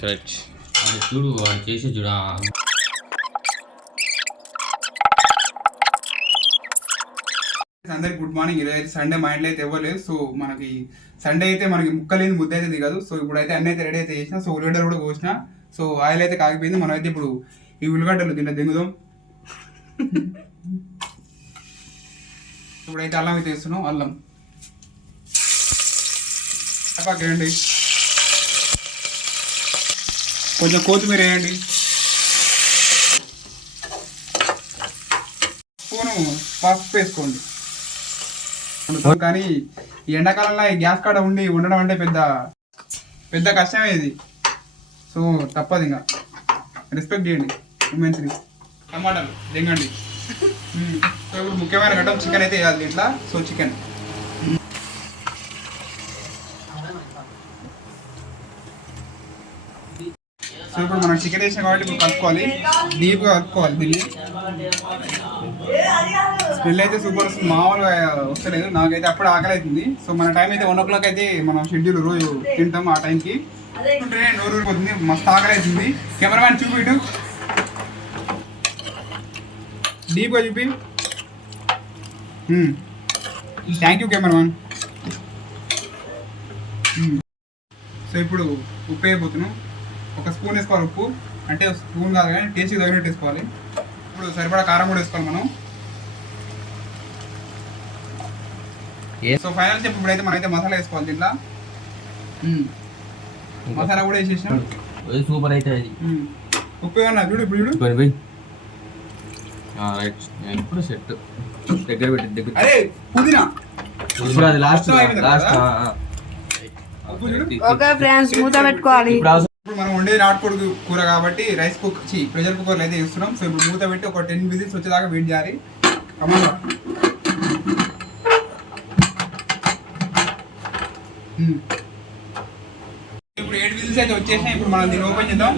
Correct. అది చూడు వాడు చేసి చూడ. అందరికి గుడ్ మార్నింగ్. ఈరోజు అయితే సండే మా ఇంట్లో అయితే ఇవ్వలేదు. సో మనకి సండే అయితే మనకి ముక్కలేని ముద్ద అయితే దిగదు. సో ఇప్పుడు అయితే అన్నీ అయితే రెడీ అయితే చేసిన. సో ఉల్లిగడ్డలు కూడా కోసిన. సో ఆయిల్ అయితే కాగిపోయింది. మనం అయితే ఇప్పుడు ఈ ఉల్లిగడ్డలు దీంట్లో దిగుదాం. ఇప్పుడైతే అల్లం అయితే వేస్తున్నాం. అల్లం వేయండి, కొంచెం కొత్తిమీర వేయండి, స్పూను పసుపు వేసుకోండి. కానీ ఈ ఎండాకాలంలో ఈ గ్యాస్ కాడ ఉండి ఉండడం అంటే పెద్ద పెద్ద కష్టమే ఇది. సో తప్పదు, ఇంకా రెస్పెక్ట్ చేయండి ఉమెన్స్ని. టమాటాలు దింగండి. సో ఇప్పుడు ముఖ్యమైన ఘట్టం చికెన్ అయితే వేయాలి దీంట్లో. సో చికెన్ సో ఇప్పుడు మనం చికెన్ వేసాం కాబట్టి ఇప్పుడు కలుపుకోవాలి, డీప్గా కలుపుకోవాలి దీన్ని. స్మెల్ అయితే సూపర్ వస్తుంది, మామూలుగా వస్తలేదు. నాకైతే అప్పుడు ఆకలి అవుతుంది. సో మన టైం అయితే 1 o'clock అయితే మనం షెడ్యూల్ రోజు తింటాం. ఆ టైంకి నోరు ఊరిపోతుంది, మస్తు ఆకలి అవుతుంది. కెమెరామ్యాన్ చూపి ఇటు, డీప్గా చూపి. Thank you cameraman. సో ఇప్పుడు ఉప్పు వేయబోతున్నాం. 1 స్పూన్ వేసుకోవాలి ఉప్పు, అంటే స్పూన్ కాదు కానీ టేస్ట్కి తగినట్టు వేసుకోవాలి. ఇప్పుడు సరిపడా కారం కూడా వేసుకోవాలి మనం. సో ఫైనల్ చెప్పు ఇప్పుడైతే మనమైతే మసాలా వేసుకోవాలి దీంట్లో. మసాలా కూడా వేసేసినాం. సూపర్ అయితే అది ఉప్పు ఏమన్నా చూడు, ఇప్పుడు చూడు. ఇప్పుడు సెట్ దగ్గర పెట్టి దగ్గర. అరే పుదీనా ఇప్పుడు అది లాస్ట్ ఓకే ఫ్రెండ్స్, మూత పెట్టుకోవాలి. ఇప్పుడు మనం వండేది నాటుకోడి కూర కాబట్టి రైస్ ప్రెషర్ కుక్కర్లో అయితే వేస్తున్నాం. సో ఇప్పుడు మూత పెట్టి ఒక 10 విజిల్స్ వచ్చేదాకా వెయిట్ చేయాలి. కమాండ్. ఇప్పుడు 7 విజిల్స్ అయితే వచ్చేసినాయి. ఇప్పుడు మనం దీన్ని ఓపెన్ చేద్దాం.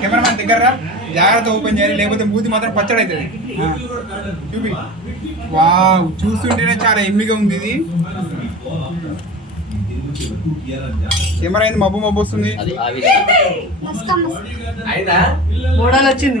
కెమెరామెన్ దగ్గర జాగ్రత్త ఓపెన్ చేయాలి, లేకపోతే మూతి మాత్రం పచ్చడి అవుతుంది. చూపి. వావ్, చూస్తుంటేనే చాలా ఎమ్మిగా ఉంది ఇది. కెమెరా అయింది, మబ్బు మబ్బు వస్తుంది. మోడల్ వచ్చింది.